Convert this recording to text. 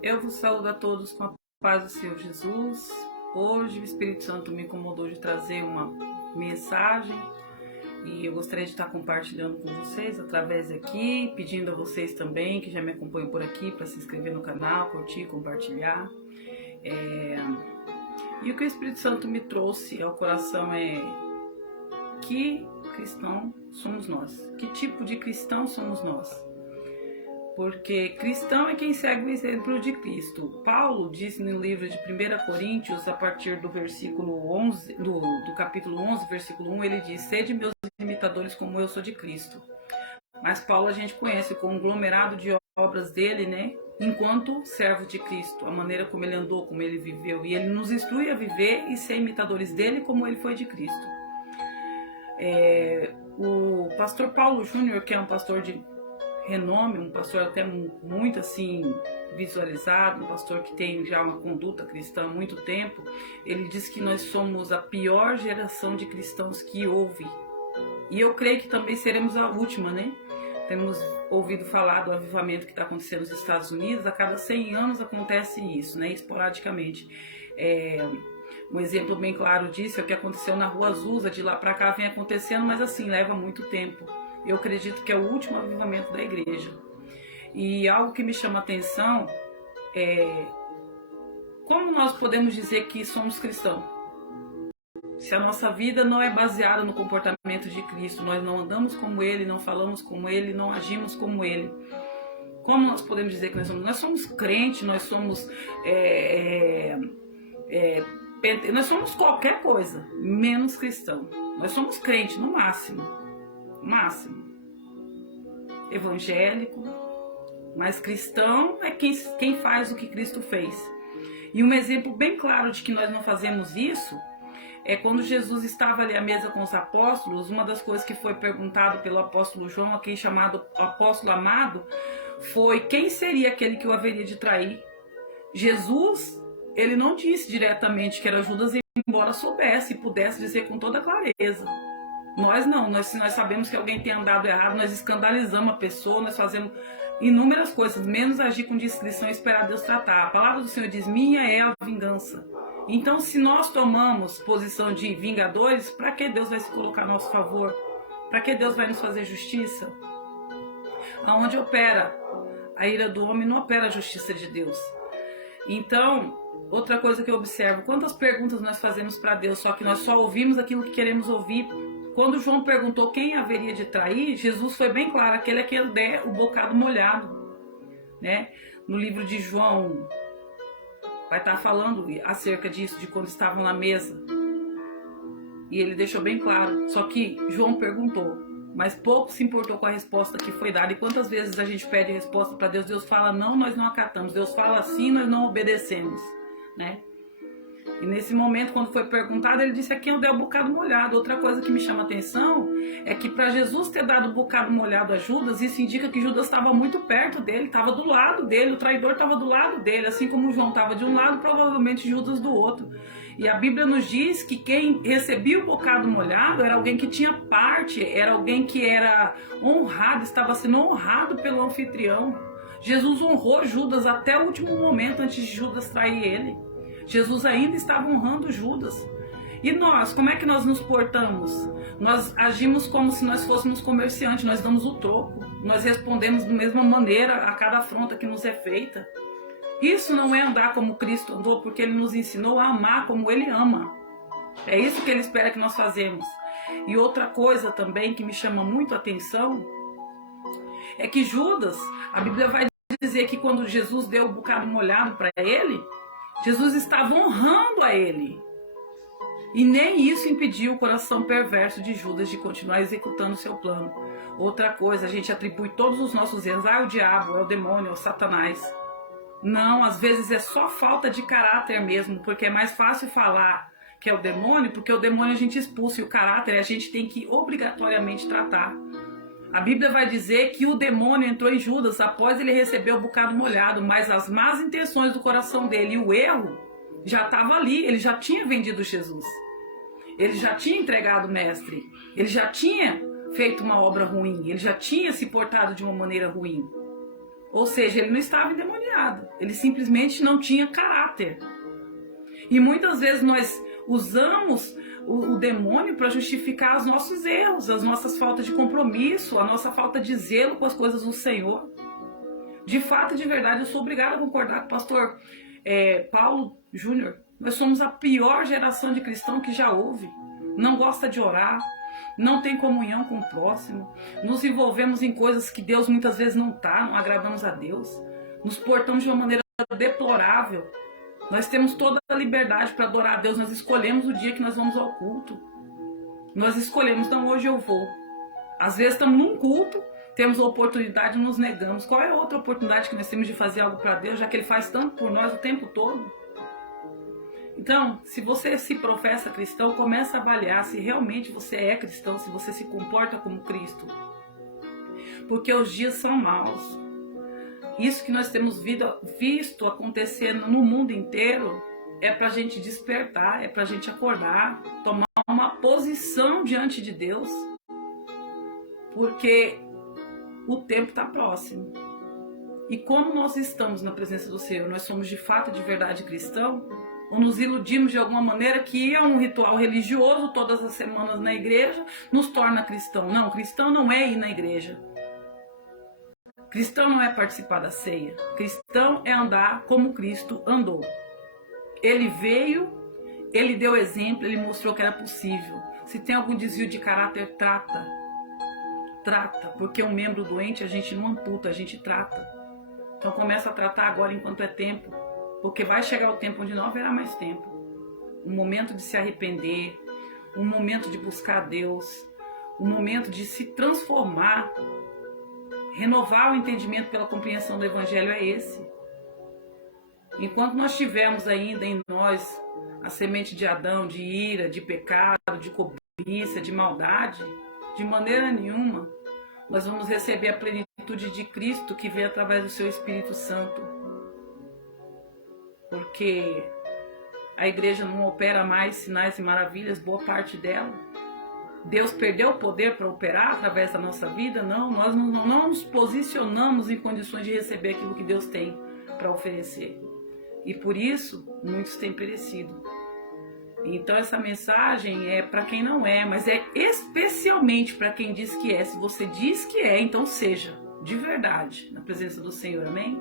Eu vos saúdo a todos com a paz do Senhor Jesus. Hoje o Espírito Santo me incomodou de trazer uma mensagem e eu gostaria de estar compartilhando com vocês através aqui, pedindo a vocês também que já me acompanham por aqui para se inscrever no canal, curtir, compartilhar. E o que o Espírito Santo me trouxe ao coração é: que cristão somos nós? Que tipo de cristão somos nós? Porque cristão é quem segue o exemplo de Cristo. Paulo disse no livro de 1 Coríntios, a partir do versículo 11, do capítulo 11, versículo 1, ele diz: sede meus imitadores como eu sou de Cristo. Mas Paulo a gente conhece como conglomerado de obras dele, né? Enquanto servo de Cristo, a maneira como ele andou, como ele viveu. E ele nos instrui a viver e ser imitadores dele como ele foi de Cristo. O pastor Paulo Júnior, que é um pastor de renome, um pastor até muito assim visualizado, um pastor que tem já uma conduta cristã há muito tempo, ele diz que nós somos a pior geração de cristãos que houve. E eu creio que também seremos a última, né? Temos ouvido falar do avivamento que está acontecendo nos Estados Unidos. A cada 100 anos acontece isso, né? Esporadicamente. Um exemplo bem claro disso é o que aconteceu na Rua Azusa. De lá para cá vem acontecendo, mas assim, leva muito tempo. Eu acredito que é o último avivamento da igreja. E algo que me chama a atenção é como nós podemos dizer que somos cristãos, se a nossa vida não é baseada no comportamento de Cristo, nós não andamos como Ele, não falamos como Ele, não agimos como Ele. Como nós podemos dizer que nós somos? Nós somos crentes, nós somos nós somos qualquer coisa, menos cristão. Nós somos crentes no máximo, evangélico, mas cristão é quem faz o que Cristo fez. E um exemplo bem claro de que nós não fazemos isso é quando Jesus estava ali à mesa com os apóstolos. Uma das coisas que foi perguntado pelo apóstolo João, aqui chamado apóstolo amado, foi quem seria aquele que o haveria de trair. Jesus, ele não disse diretamente que era Judas, embora soubesse e pudesse dizer com toda clareza. Nós não, se nós sabemos que alguém tem andado errado, nós escandalizamos a pessoa, nós fazemos inúmeras coisas, menos agir com discrição e esperar Deus tratar. A palavra do Senhor diz: minha é a vingança. Então, se nós tomamos posição de vingadores, para que Deus vai se colocar a nosso favor? Para que Deus vai nos fazer justiça? Aonde opera a ira do homem, não opera a justiça de Deus. Então, outra coisa que eu observo: quantas perguntas nós fazemos para Deus, só que nós só ouvimos aquilo que queremos ouvir. Quando João perguntou quem haveria de trair, Jesus foi bem claro: aquele que der o bocado molhado, né? No livro de João vai estar falando acerca disso, de quando estavam na mesa. E ele deixou bem claro. Só que João perguntou, mas pouco se importou com a resposta que foi dada. E quantas vezes a gente pede resposta para Deus, Deus fala não, nós não acatamos. Deus fala sim, nós não obedecemos, né? E nesse momento, quando foi perguntado, ele disse: a quem eu dei o bocado molhado. Outra coisa que me chama a atenção é que para Jesus ter dado o bocado molhado a Judas, isso indica que Judas estava muito perto dele, estava do lado dele, o traidor estava do lado dele. Assim como João estava de um lado, provavelmente Judas do outro. E a Bíblia nos diz que quem recebia o bocado molhado era alguém que tinha parte, era alguém que era honrado, estava sendo honrado pelo anfitrião. Jesus honrou Judas até o último momento, antes de Judas trair ele. Jesus ainda estava honrando Judas. E nós, como é que nós nos portamos? Nós agimos como se nós fôssemos comerciantes, nós damos o troco, nós respondemos da mesma maneira a cada afronta que nos é feita. Isso não é andar como Cristo andou, porque Ele nos ensinou a amar como Ele ama. É isso que Ele espera que nós fazemos. E outra coisa também que me chama muito a atenção é que Judas, a Bíblia vai dizer que quando Jesus deu o bocado molhado para ele, Jesus estava honrando a ele. E nem isso impediu o coração perverso de Judas de continuar executando seu plano. Outra coisa, a gente atribui todos os nossos erros: é o diabo, é o demônio, é o Satanás. Não, às vezes é só falta de caráter mesmo, porque é mais fácil falar que é o demônio, porque o demônio a gente expulsa e o caráter a gente tem que obrigatoriamente tratar. A Bíblia vai dizer que o demônio entrou em Judas após ele receber o bocado molhado, mas as más intenções do coração dele e o erro já estava ali. Ele já tinha vendido Jesus, ele já tinha entregado o mestre, ele já tinha feito uma obra ruim, ele já tinha se portado de uma maneira ruim. Ou seja, ele não estava endemoniado, ele simplesmente não tinha caráter. E muitas vezes nós usamos o demônio para justificar os nossos erros, as nossas faltas de compromisso, a nossa falta de zelo com as coisas do Senhor. De fato e de verdade, eu sou obrigada a concordar com o pastor Paulo Júnior. Nós somos a pior geração de cristão que já houve. Não gosta de orar, não tem comunhão com o próximo, nos envolvemos em coisas que Deus muitas vezes não está, não agradamos a Deus, nos portamos de uma maneira deplorável. Nós temos toda a liberdade para adorar a Deus, nós escolhemos o dia que nós vamos ao culto. Nós escolhemos, não, hoje eu vou. Às vezes estamos num culto, temos a oportunidade e nos negamos. Qual é a outra oportunidade que nós temos de fazer algo para Deus, já que Ele faz tanto por nós o tempo todo? Então, se você se professa cristão, começa a avaliar se realmente você é cristão, se você se comporta como Cristo. Porque os dias são maus. Isso que nós temos visto acontecer no mundo inteiro é para a gente despertar, é para a gente acordar, tomar uma posição diante de Deus, porque o tempo está próximo. E como nós estamos na presença do Senhor, nós somos de fato, de verdade cristão, ou nos iludimos de alguma maneira que é um ritual religioso todas as semanas na igreja nos torna cristão. Não, cristão não é ir na igreja. Cristão não é participar da ceia. Cristão é andar como Cristo andou. Ele veio, ele deu exemplo, ele mostrou que era possível. Se tem algum desvio de caráter, trata. Trata, porque um membro doente a gente não amputa, a gente trata. Então começa a tratar agora enquanto é tempo, porque vai chegar o tempo onde não haverá mais tempo. Um momento de se arrepender, um momento de buscar a Deus, um momento de se transformar. Renovar o entendimento pela compreensão do Evangelho é esse. Enquanto nós tivermos ainda em nós a semente de Adão, de ira, de pecado, de cobiça, de maldade, de maneira nenhuma nós vamos receber a plenitude de Cristo que vem através do seu Espírito Santo. Porque a igreja não opera mais sinais e maravilhas, boa parte dela. Deus perdeu o poder para operar através da nossa vida? Não, nós não nos posicionamos em condições de receber aquilo que Deus tem para oferecer. E por isso, muitos têm perecido. Então essa mensagem é para quem não é, mas é especialmente para quem diz que é. Se você diz que é, então seja, de verdade, na presença do Senhor, amém?